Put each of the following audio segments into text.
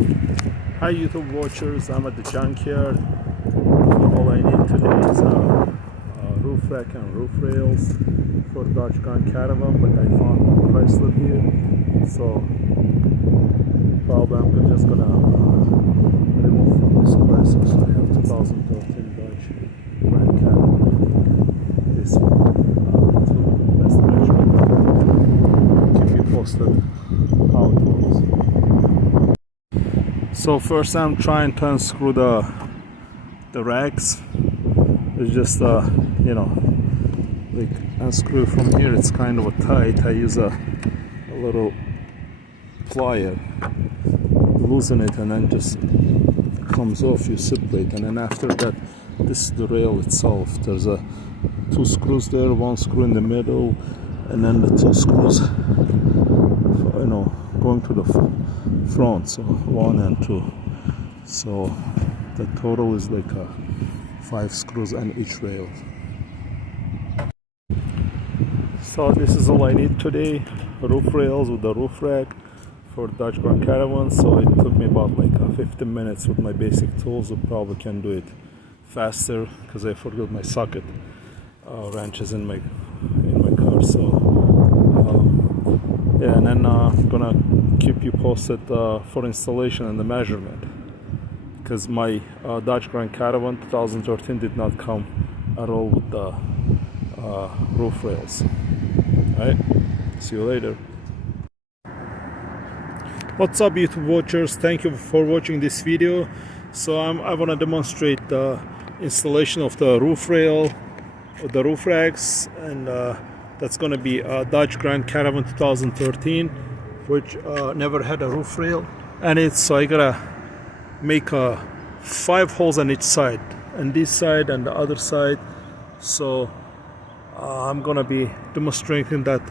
Hi YouTube watchers, I'm at the junkyard. All I need today is a roof rack and roof rails for Dodge Grand Caravan, but I found one Chrysler here, so probably I'm just gonna remove from this Chrysler. So I have 2013 Dodge Grand Caravan. I think this one to best measurement. I'll keep you posted how it works. So first I'm trying to unscrew the racks. It's just like unscrew from here. It's kind of tight. I use a little plier, loosen it, and then just comes off. You separate, and then after that, this is the rail itself. There's two screws there, one screw in the middle, and then the two screws going to the front, so 1 and 2. So the total is like 5 screws on each rail. So this is all I need today: roof rails with the roof rack for Dodge Grand Caravan. So it took me about like 15 minutes with my basic tools. I probably can do it faster because I forgot my socket wrenches in my car. So yeah, and then I'm gonna keep you posted for installation and the measurement, because my Dodge Grand Caravan 2013 did not come at all with the roof rails. Alright, see you later. What's up YouTube watchers, thank you for watching this video. So I want to demonstrate the installation of the roof rail, the roof racks, and that's going to be Dodge Grand Caravan 2013, which never had a roof rail. And so I gotta make 5 holes on each side, and this side and the other side. So I'm gonna be demonstrating that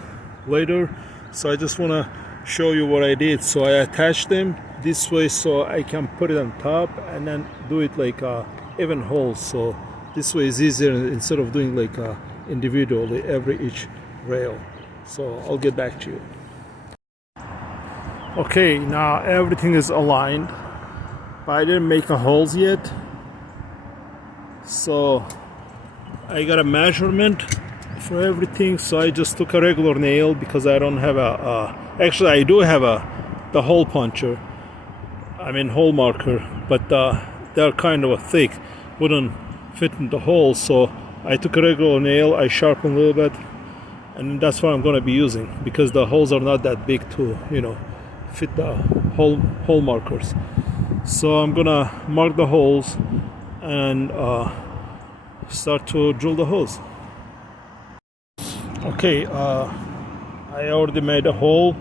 later. So I just wanna show you what I did. So I attached them this way so I can put it on top and then do it like even holes. So this way is easier instead of doing like individually each rail. So I'll get back to you. Okay, now everything is aligned, but I didn't make the holes yet. So I got a measurement for everything. So I just took a regular nail because I don't have actually I do have the hole puncher, hole marker, but they're kind of thick, wouldn't fit in the hole. So I took a regular nail, I sharpened a little bit, and that's what I'm going to be using, because the holes are not that big to fit the hole markers. So I'm gonna mark the holes and start to drill the holes. Okay, I already made a hole.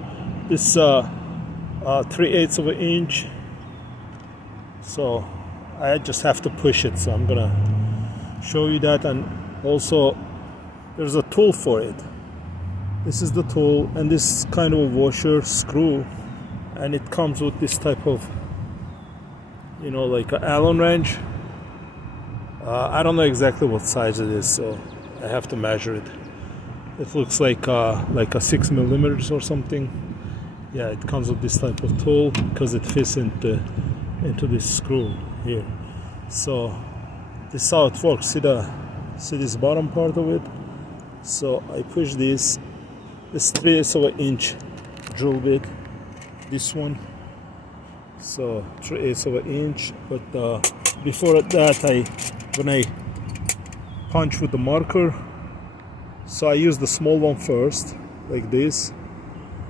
This 3/8 of an inch, so I just have to push it. So I'm gonna show you that. And also there's a tool for it. This is the tool, and this is kind of a washer screw, and it comes with this type of like an Allen wrench. I don't know exactly what size it is, so I have to measure it. It looks like a 6 millimeters or something. Yeah, it comes with this type of tool because it fits into this screw here. So this is how it works. See this bottom part of it? So I push this 3/8 of an inch drill bit, this one. So 3/8 of an inch. But before that, when I punch with the marker, so I use the small one first, like this,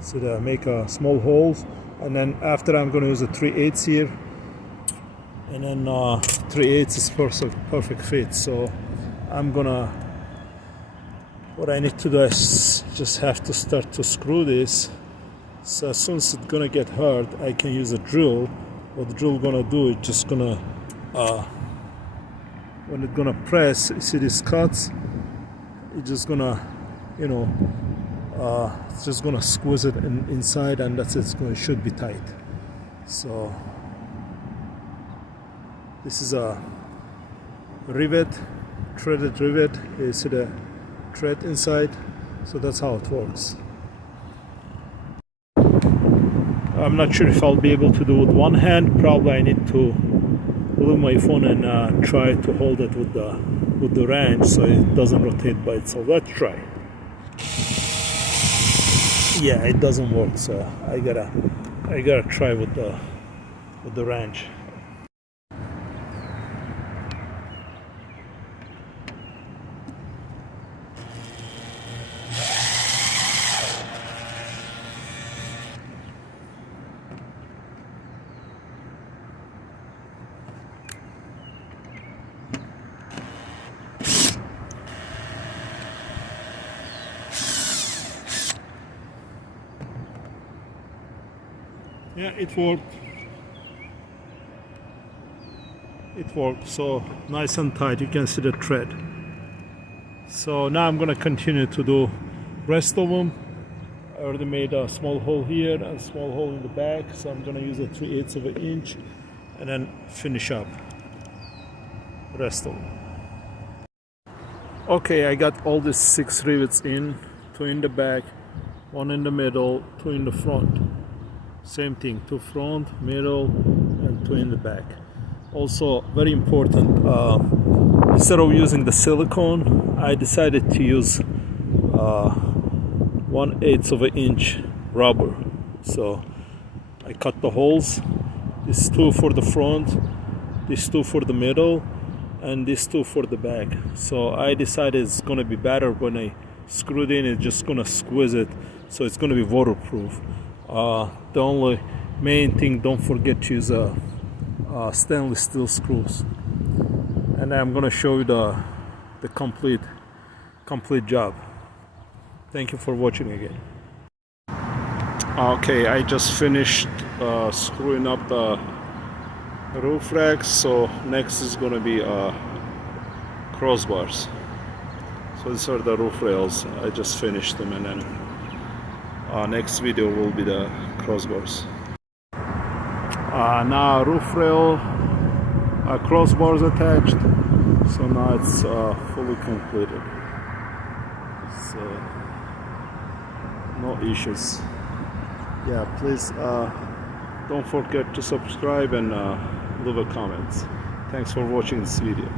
so that I make small holes, and then after I'm going to use a 3/8 here, and then 3/8 is perfect fit. So what I need to do is just have to start to screw this. So as soon as it's gonna get hard, I can use a drill. What the drill gonna do, it's just gonna when it's gonna press, you see these cuts, it's just gonna it's just gonna squeeze it inside, and that's it. It should be tight. So this is a rivet, threaded rivet. You see the thread inside, so that's how it works. I'm not sure if I'll be able to do it with one hand. Probably I need to move my phone and try to hold it with the wrench so it doesn't rotate by itself. Let's try. Yeah, it doesn't work, so I gotta try with the wrench. Yeah, it worked. It worked. So nice and tight. You can see the thread. So now I'm gonna continue to do rest of them. I already made a small hole here and a small hole in the back. So I'm gonna use a 3/8 of an inch and then finish up the rest of them. Okay, I got all these 6 rivets in. 2 in the back, 1 in the middle, 2 in the front. Same thing, 2 front, middle, and 2 in the back. Also, very important, instead of using the silicone, I decided to use 1/8 of an inch rubber. So I cut the holes. These 2 for the front, these 2 for the middle, and these 2 for the back. So I decided it's gonna be better when I screw it in. It's just gonna squeeze it, so it's gonna be waterproof. The only main thing, don't forget to use stainless steel screws. And I'm gonna show you the complete job. Thank you for watching again. Okay, I just finished screwing up the roof racks. So next is gonna be crossbars. So these are the roof rails. I just finished them, and then next video will be the crossbars. Now roof rail, crossbars attached. So now it's fully completed. So no issues. Yeah, please don't forget to subscribe and leave a comment. Thanks for watching this video.